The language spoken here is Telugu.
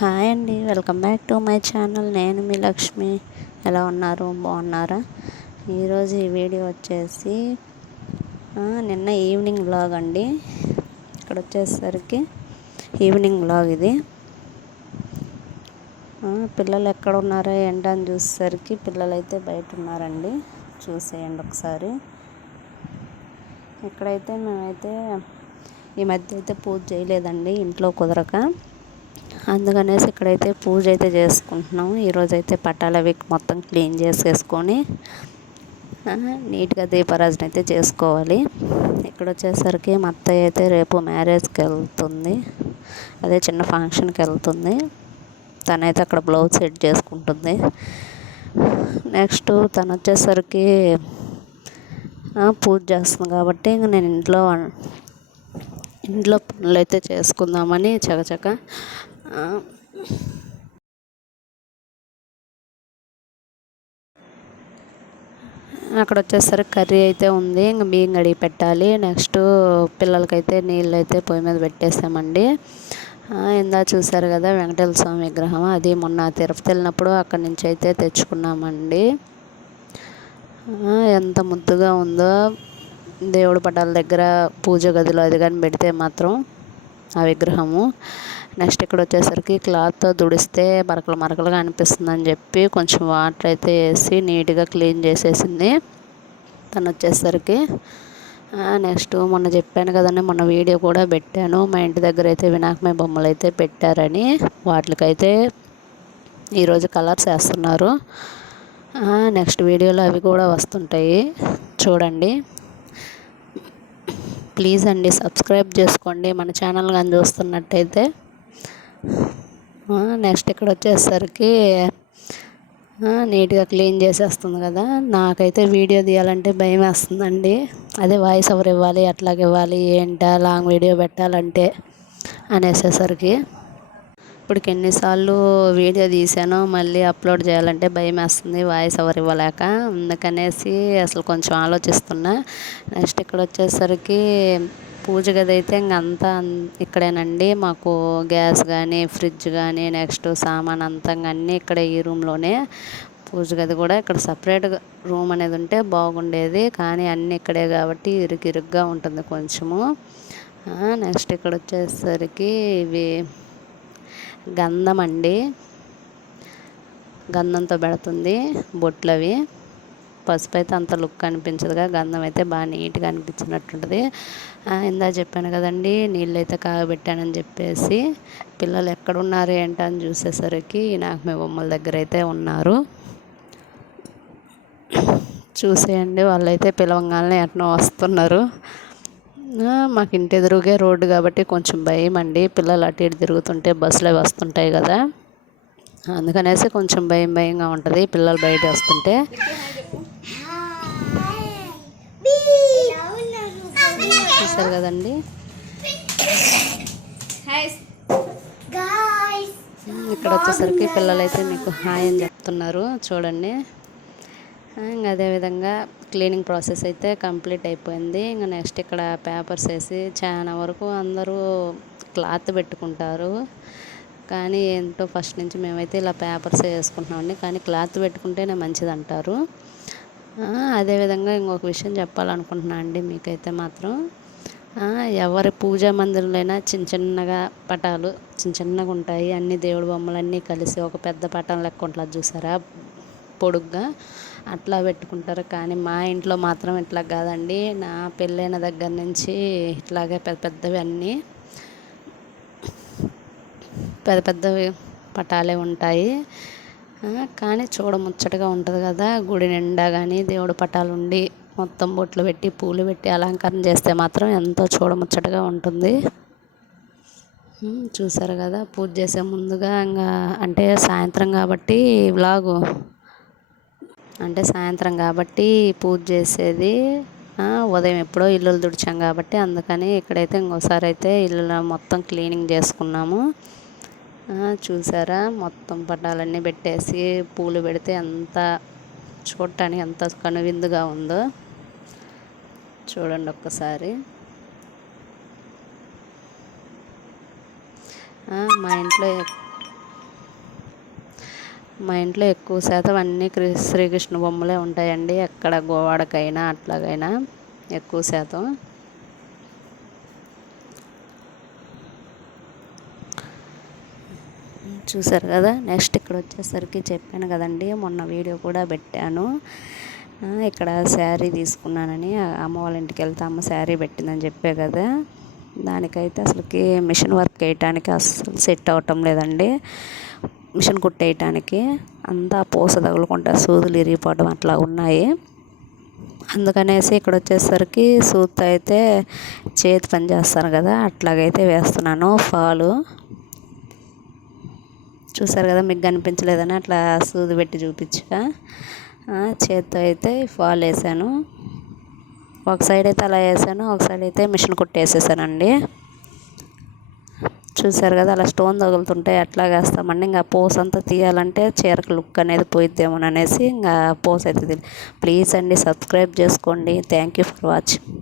హాయ్ అండి, welcome back to my channel. నేను మీ లక్ష్మి. ఎలా ఉన్నారు? బాగున్నారా? ఈరోజు ఈ వీడియో వచ్చేసి నిన్న ఈవినింగ్ వ్లాగ్ అండి. ఇక్కడ వచ్చేసరికి ఈవినింగ్ వ్లాగ్ ఇది. పిల్లలు ఎక్కడ ఉన్నారో ఏంటని చూసేసరికి పిల్లలు అయితే బయట ఉన్నారండి. చూసేయండి ఒకసారి. ఇక్కడైతే మేమైతే ఈ మధ్య అయితే పూజ చేయలేదండి, ఇంట్లో కుదరక. అందుకనేసి ఇక్కడైతే పూజ అయితే చేసుకుంటున్నాము. ఈరోజైతే పటాలు అవి మొత్తం క్లీన్ చేసేసుకొని నీట్గా దీపారాజన అయితే చేసుకోవాలి. ఇక్కడ వచ్చేసరికి మా అత్తయ్య అయితే రేపు మ్యారేజ్కి వెళ్తుంది, అదే చిన్న ఫంక్షన్కి వెళ్తుంది. తనైతే అక్కడ బ్లౌజ్ సెట్ చేసుకుంటుంది. నెక్స్ట్ తను వచ్చేసరికి పూజ చేస్తుంది కాబట్టి ఇంక నేను ఇంట్లో పనులు అయితే చేసుకుందామని చకచక అక్కడ వచ్చేసరికి కర్రీ అయితే ఉంది, ఇంక బియ్యం కడిగి పెట్టాలి. నెక్స్ట్ పిల్లలకైతే నీళ్ళు అయితే పొయ్యి మీద పెట్టేసామండి. ఇందా చూసారు కదా వెంకటేశ్వర స్వామి విగ్రహం, అది మొన్న తిరుపతి వెళ్ళినప్పుడు అక్కడి నుంచి అయితే తెచ్చుకున్నామండి. ఎంత ముద్దుగా ఉందో. దేవుడి పటాల దగ్గర పూజ గదిలో అది కానీ పెడితే మాత్రం ఆ విగ్రహము. నెక్స్ట్ ఇక్కడ వచ్చేసరికి క్లాత్తో తుడిస్తే మరకలుగా అనిపిస్తుందని చెప్పి కొంచెం వాటర్ అయితే వేసి నీట్గా క్లీన్ చేసేసింది తను వచ్చేసరికి. నెక్స్ట్ మొన్న చెప్పాను కదండి, మొన్న వీడియో కూడా పెట్టాను. మా ఇంటి దగ్గర అయితే వినాయకమయ బొమ్మలు అయితే పెట్టారని, వాటికైతే ఈరోజు కలర్స్ వేస్తున్నారు. నెక్స్ట్ వీడియోలో అవి కూడా వస్తుంటాయి, చూడండి. ప్లీజ్ అండి సబ్స్క్రైబ్ చేసుకోండి మన ఛానల్ కానీ చూస్తున్నట్టయితే. నెక్స్ట్ ఇక్కడ వచ్చేసరికి నీట్గా క్లీన్ చేసేస్తుంది కదా. నాకైతే వీడియో తీయాలంటే భయం వేస్తుందండి. అదే వాయిస్ ఓవర్ ఇవ్వాలి, అట్లాగే ఇవ్వాలి, ఏంటా లాంగ్ వీడియో పెట్టాలంటే అనేసేసరికి ఇప్పటికి ఎన్నిసార్లు వీడియో తీసానో మళ్ళీ అప్లోడ్ చేయాలంటే భయం వేస్తుంది, వాయిస్ ఓవర్ ఇవ్వలేక. అందుకనేసి అసలు కొంచెం ఆలోచిస్తున్నా. నెక్స్ట్ ఇక్కడ వచ్చేసరికి పూజ గది అయితే ఇంకంతా ఇక్కడేనండి. మాకు గ్యాస్ కానీ ఫ్రిడ్జ్ కానీ నెక్స్ట్ సామాన్ అంతా అన్నీ ఇక్కడే, ఈ రూమ్లోనే. పూజ గది కూడా ఇక్కడ సపరేట్గా రూమ్ అనేది ఉంటే బాగుండేది, కానీ అన్నీ ఇక్కడే కాబట్టి ఇరుగ్గా ఉంటుంది కొంచెము. నెక్స్ట్ ఇక్కడ వచ్చేసరికి ఇవి గంధం అండి, గంధంతో పెడుతుంది బొట్లు అవి. పసుపు అయితే అంత లుక్ అనిపించదుగా, గంధం అయితే బాగా నీట్గా అనిపించినట్టుంటుంది. ఇందా చెప్పాను కదండి, నీళ్ళు అయితే కాగబెట్టానని చెప్పేసి. పిల్లలు ఎక్కడున్నారు ఏంటని చూసేసరికి నాకు మీ బొమ్మల దగ్గర అయితే ఉన్నారు. చూసేయండి, వాళ్ళైతే పిలవంగానే ఎట్నో వస్తున్నారు. మాకు ఇంటి ఎదురుగే రోడ్డు కాబట్టి కొంచెం భయం అండి, పిల్లలు అటు ఇటు తిరుగుతుంటే బస్సులు వస్తుంటాయి కదా, అందుకనేసి కొంచెం భయంగా ఉంటుంది పిల్లలు బయట వస్తుంటే. చూసారు కదండి, ఇక్కడ వచ్చేసరికి పిల్లలు అయితే మీకు హాయ్ అని చెప్తున్నారు, చూడండి. ఇంకా అదేవిధంగా క్లీనింగ్ ప్రాసెస్ అయితే కంప్లీట్ అయిపోయింది. ఇంకా నెక్స్ట్ ఇక్కడ పేపర్స్ వేసి చాలా వరకు అందరూ క్లాత్ పెట్టుకుంటారు, కానీ ఏంటో ఫస్ట్ నుంచి మేమైతే ఇలా పేపర్స్ వేసుకుంటున్నామండి. కానీ క్లాత్ పెట్టుకుంటేనే మంచిది అంటారు. అదేవిధంగా ఇంకొక విషయం చెప్పాలనుకుంటున్నాను అండి మీకైతే మాత్రం. ఎవరి పూజా మందిరంలో చిన్నగా పటాలు చిన్నగా ఉంటాయి, అన్ని దేవుడి బొమ్మలన్నీ కలిసి ఒక పెద్ద పటం లెక్క ఉంటుంది చూసారా, పొడుగ్గా అట్లా పెట్టుకుంటారు. కానీ మా ఇంట్లో మాత్రం ఇట్లా కాదండి. నా పెళ్ళైన దగ్గర నుంచి ఇట్లాగే పెద్దవి అన్నీ పెద్దవి పటాలే ఉంటాయి. కానీ చూడముచ్చటగా ఉంటుంది కదా, గుడి నిండా కానీ దేవుడి పటాలు ఉండి మొత్తం బొట్లు పెట్టి పూలు పెట్టి అలంకరణ చేస్తే మాత్రం ఎంతో చూడముచ్చటగా ఉంటుంది. చూసారు కదా, పూజ చేసే ముందుగా ఇంకా అంటే సాయంత్రం కాబట్టి వ్లాగు అంటే సాయంత్రం కాబట్టి పూజ చేసేది. ఉదయం ఎప్పుడో ఇల్లులు తుడిచాం కాబట్టి అందుకని ఇక్కడైతే ఇంకోసారి అయితే ఇల్లు మొత్తం క్లీనింగ్ చేసుకున్నాము. చూసారా, మొత్తం పటాలన్నీ పెట్టేసి పూలు పెడితే ఎంత చూడటానికి ఎంత కనువిందుగా ఉందో చూడండి ఒక్కసారి. మా ఇంట్లో మా ఇంట్లో ఎక్కువ శాతం అన్నీ శ్రీకృష్ణ బొమ్మలే ఉంటాయండి, ఎక్కడ గోవాడకైనా అట్లాగైనా ఎక్కువ శాతం. చూసారు కదా. నెక్స్ట్ ఇక్కడ వచ్చేసరికి చెప్పాను కదండి, మొన్న వీడియో కూడా పెట్టాను. ఇక్కడ శారీ తీసుకున్నానని, అమ్మ వాళ్ళ ఇంటికి వెళ్తే అమ్మ శారీ పెట్టిందని చెప్పే కదా. దానికైతే అసలుకి మిషన్ వర్క్ వేయటానికి అస్సలు సెట్ అవ్వటం లేదండి. మిషన్ కుట్టేయటానికి అంతా పూస తగులుకుంటా సూదులు ఇరిగిపోవడం అట్లా ఉన్నాయి. అందుకనేసి ఇక్కడ వచ్చేసరికి సూత్ అయితే చేతి పని చేస్తాను కదా, అట్లాగైతే వేస్తున్నాను ఫాలు. చూసారు కదా, మీకు కనిపించలేదని అట్లా సూది పెట్టి చూపించా. చేత్తో అయితే ఫాల్ వేసాను. ఒక సైడ్ అయితే అలా వేసాను, ఒక సైడ్ అయితే మిషన్ కుట్టేసేసానండి. చూసారు కదా, అలా స్టోన్ తగులుతుంటే ఎట్లా వేస్తామండి. ఇంకా పోస్ అంతా తీయాలంటే చీరకు లుక్ అనేది పోయిద్దేమోననేసి ఇంకా పోస్ అయితే ప్లీజ్ అండి సబ్స్క్రైబ్ చేసుకోండి. Thank you for watching.